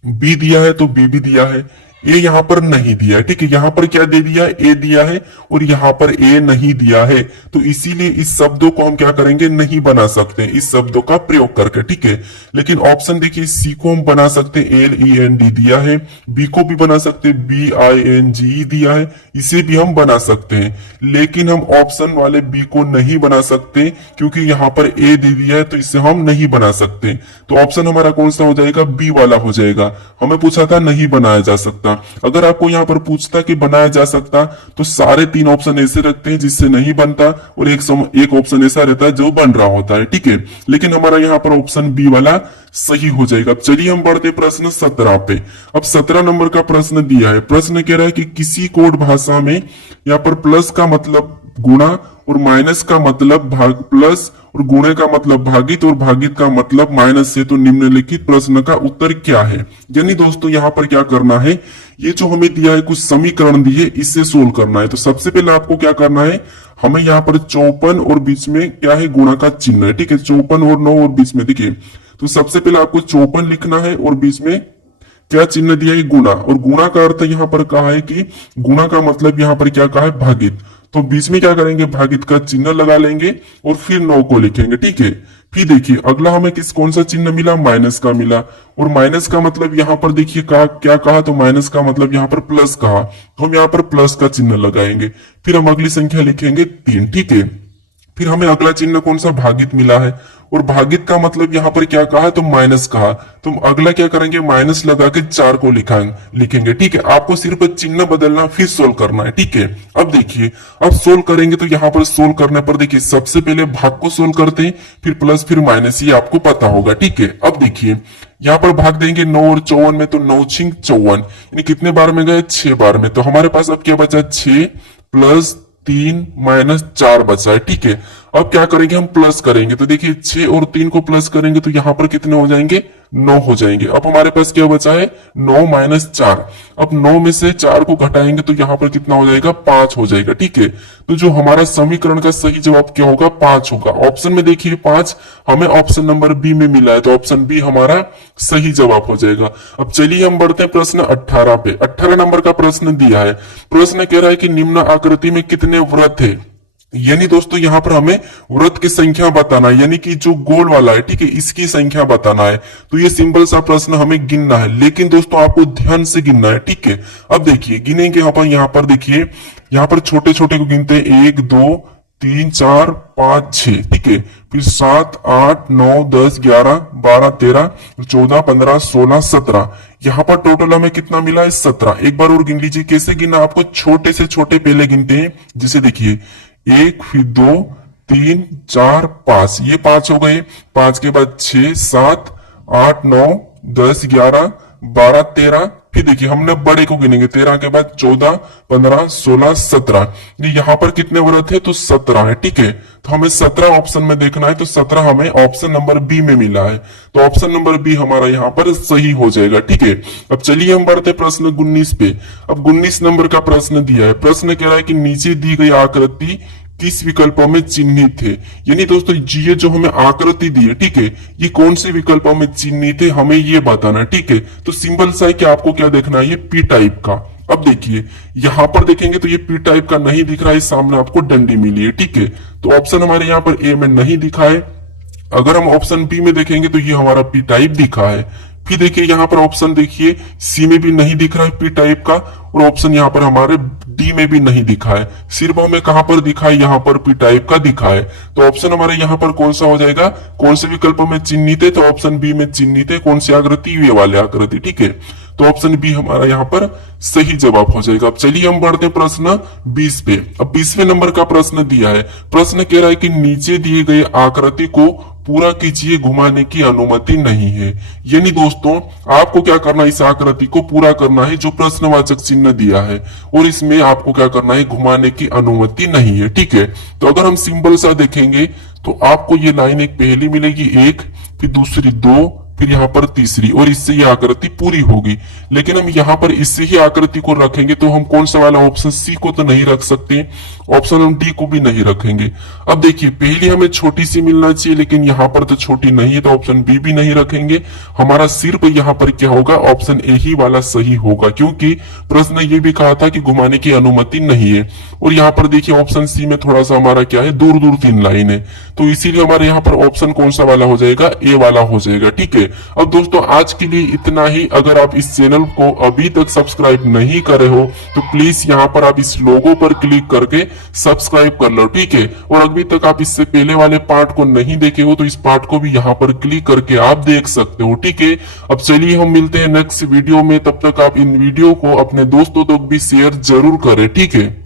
बी दिया है तो बी भी दिया है, ए यहाँ पर नहीं दिया है, ठीक है। यहाँ पर क्या दे दिया है, ए दिया है, और यहाँ पर ए नहीं दिया है, तो इसीलिए इस शब्दों को हम क्या करेंगे, नहीं बना सकते इस शब्दों का प्रयोग करके, ठीक है। लेकिन ऑप्शन देखिए, सी को हम बना सकते हैं, LEND दिया है, बी को भी बना सकते हैं, BINGE दिया है, इसे भी हम बना सकते हैं। लेकिन हम ऑप्शन वाले बी को नहीं बना सकते, क्योंकि यहाँ पर ए दे दिया है, तो इसे हम नहीं बना सकते। तो ऑप्शन हमारा कौन सा हो जाएगा, बी वाला हो जाएगा। हमें पूछा था नहीं बनाया जा सकता। अगर आपको यहाँ पर पूछता कि बनाया जा सकता, तो सारे 3 ऑप्शन ऐसे रखते हैं जिससे नहीं बनता, और एक ऑप्शन ऐसा रहता है जो बन रहा होता है, ठीक है। लेकिन हमारा यहाँ पर ऑप्शन बी वाला सही हो जाएगा। अब चलिए हम बढ़ते प्रश्न 17 पे। अब 17 नंबर का प्रश्न दिया है। प्रश्न कह रहा है कि किसी कोड भाषा में यहाँ पर प्लस का मतलब गुणा और माइनस का मतलब भाग, प्लस और गुणे का मतलब भागित और भागित का मतलब माइनस से, तो निम्नलिखित प्रश्न का उत्तर क्या है। यानी दोस्तों यहाँ पर क्या करना है, ये जो हमें दिया है कुछ समीकरण दिए, इससे सोल्व करना है। तो सबसे पहले आपको क्या करना है, हमें यहाँ पर 54 और बीच में क्या है, गुणा का चिन्ह है, ठीक है। 54 और 9 और बीच में देखिए, तो सबसे पहले आपको 54 लिखना है और बीच में क्या चिन्ह दिया है, गुणा। और गुणा का अर्थ यहाँ पर कहा है कि गुणा का मतलब यहाँ पर क्या कहा है, भागित। तो बीच में क्या करेंगे, भागित का चिन्ह लगा लेंगे और फिर 9 को लिखेंगे, ठीक है। फिर देखिए अगला हमें कौन सा चिन्ह मिला, माइनस का मिला। और माइनस का मतलब यहाँ पर देखिए क्या कहा, तो माइनस का मतलब यहाँ पर प्लस कहा, तो हम यहाँ पर प्लस का चिन्ह लगाएंगे। फिर हम अगली संख्या लिखेंगे 3, ठीक है। फिर हमें अगला चिन्ह कौन सा, भागित मिला है, और भागित का मतलब यहाँ पर क्या कहा, तो माइनस कहा, तो अगला क्या करेंगे, माइनस लगा के 4 को लिखेंगे, ठीक है। आपको सिर्फ चिन्ह बदलना, फिर सोल्व करना है, ठीक है। अब देखिए, अब सोल्व करेंगे तो यहाँ पर सोल्व करने पर देखिए सबसे पहले भाग को सोल्व करते हैं, फिर प्लस फिर माइनस, ये आपको पता होगा, ठीक है। अब देखिए यहाँ पर भाग देंगे 9 और 54 में, तो 9 छिंग 54, यानी कितने बार में गए, 6 बार में। तो हमारे पास अब क्या बचा, 6 प्लस 3 माइनस 4 बचा है, ठीक है। अब क्या करेंगे, हम प्लस करेंगे, तो देखिए 6 और 3 को प्लस करेंगे तो यहाँ पर कितने हो जाएंगे, 9 हो जाएंगे। अब हमारे पास क्या बचा है, 9 माइनस 4। अब 9 में से 4 को घटाएंगे तो यहाँ पर कितना हो जाएगा, 5 हो जाएगा, ठीक है। तो जो हमारा समीकरण का सही जवाब क्या होगा, 5 होगा। ऑप्शन में देखिए 5 हमें ऑप्शन नंबर बी में मिला है, तो ऑप्शन बी हमारा सही जवाब हो जाएगा। अब चलिए हम बढ़ते हैं प्रश्न 18 पे। 18 नंबर का प्रश्न दिया है। प्रश्न कह रहा है कि निम्न आकृति में कितने वृत्त है। यानी दोस्तों यहाँ पर हमें वृत्त की संख्या बताना है, यानी कि जो गोल वाला है, ठीक है, इसकी संख्या बताना है। तो ये सिंपल सा प्रश्न हमें गिनना है, लेकिन दोस्तों आपको ध्यान से गिनना है, ठीक है। अब देखिए गिनेंगे, यहाँ पर देखिए, यहाँ पर छोटे छोटे को गिनते हैं, 1 2 3 4 5 6, ठीक है। फिर 7 8 9 10 11 12 13 14 15 16 17, यहाँ पर टोटल हमें कितना मिला है, 17। एक बार और गिन लीजिए, कैसे गिनना, आपको छोटे से छोटे पहले गिनते हैं। जैसे देखिए 1 फिर 2 3 4 5, ये 5 हो गए। 5 के बाद 6 7 8 9 10 11 12 13, फिर देखिए हमने बड़े को गिनेंगे, 13 के बाद 14 15 16 17, यहाँ पर कितने वृत्त है, तो 17 है, ठीक है। तो हमें 17 ऑप्शन में देखना है, तो 17 हमें ऑप्शन नंबर बी में मिला है, तो ऑप्शन नंबर बी हमारा यहाँ पर सही हो जाएगा, ठीक है। अब चलिए हम बढ़ते प्रश्न 19 पे। अब 19 नंबर का प्रश्न दिया है। प्रश्न कह रहा है कि नीचे दी गई आकृति किस विकल्पों में चिन्हित है। यानी दोस्तों ये जो हमें आकृति दी है, ठीक है, ये कौन से विकल्पों में चिन्हित है, हमें ये बताना है, ठीक है। तो सिंपल सा है कि आपको क्या देखना है, ये पी टाइप का। अब देखिए यहां पर देखेंगे तो ये पी टाइप का नहीं दिख रहा है, सामने आपको डंडी मिली है, ठीक है। तो ऑप्शन हमारे यहाँ पर ए में नहीं दिखा है। अगर हम ऑप्शन बी में देखेंगे तो ये हमारा पी टाइप दिखा है। फिर देखिए यहाँ पर ऑप्शन देखिए सी में भी नहीं दिख रहा है पी टाइप का, और ऑप्शन यहाँ पर हमारे डी में भी नहीं दिखा है। सिर्फ हमें कहां पर दिखा है, यहाँ पर पी टाइप का दिखा है। तो ऑप्शन हमारे यहाँ पर कौन सा हो जाएगा, कौन से विकल्प में चिन्हित है, तो ऑप्शन बी में चिन्हित है। कौन सी आकृति, ये वाले आकृति, ठीक है। तो ऑप्शन बी हमारा यहाँ पर सही जवाब हो जाएगा। अब चलिए हम बढ़ते हैं प्रश्न 20 पे। अब 20वें नंबर का प्रश्न दिया है। प्रश्न कह रहा है कि नीचे दिए गए आकृति को पूरा कीजिए, घुमाने की अनुमति नहीं है। यानी दोस्तों आपको क्या करना है, इस आकृति को पूरा करना है जो प्रश्नवाचक चिन्ह दिया है, और इसमें आपको क्या करना है, घुमाने की अनुमति नहीं है, ठीक है। तो अगर हम सिंपल सा देखेंगे तो आपको ये लाइन एक पहली मिलेगी 1, फिर दूसरी 2, फिर यहाँ पर तीसरी, और इससे ये आकृति पूरी होगी। लेकिन हम यहाँ पर इससे ही आकृति को रखेंगे तो हम कौन सा वाला ऑप्शन सी को तो नहीं रख सकते, ऑप्शन हम डी को भी नहीं रखेंगे। अब देखिए पहली हमें छोटी सी मिलना चाहिए, लेकिन यहाँ पर तो छोटी नहीं है तो ऑप्शन बी भी नहीं रखेंगे। हमारा सिर्फ यहाँ पर क्या होगा, ऑप्शन ए ही वाला सही होगा, क्योंकि प्रश्न ने ये भी कहा था कि घुमाने की अनुमति नहीं है। और यहाँ पर देखिए ऑप्शन सी में थोड़ा सा हमारा क्या है, दूर दूर 3 लाइन है, तो इसीलिए हमारे यहाँ पर ऑप्शन कौन सा वाला हो जाएगा, ए वाला हो जाएगा। ठीक है, अब दोस्तों आज के लिए इतना ही। अगर आप इस चैनल को अभी तक सब्सक्राइब नहीं करे हो तो प्लीज यहाँ पर आप इस लोगो पर क्लिक करके सब्सक्राइब कर लो। ठीक है, और अभी तक आप इससे पहले वाले पार्ट को नहीं देखे हो तो इस पार्ट को भी यहाँ पर क्लिक करके आप देख सकते हो। ठीक है, अब चलिए हम मिलते हैं नेक्स्ट वीडियो में, तब तक आप इन वीडियो को अपने दोस्तों तक भी शेयर जरूर करें। ठीक है।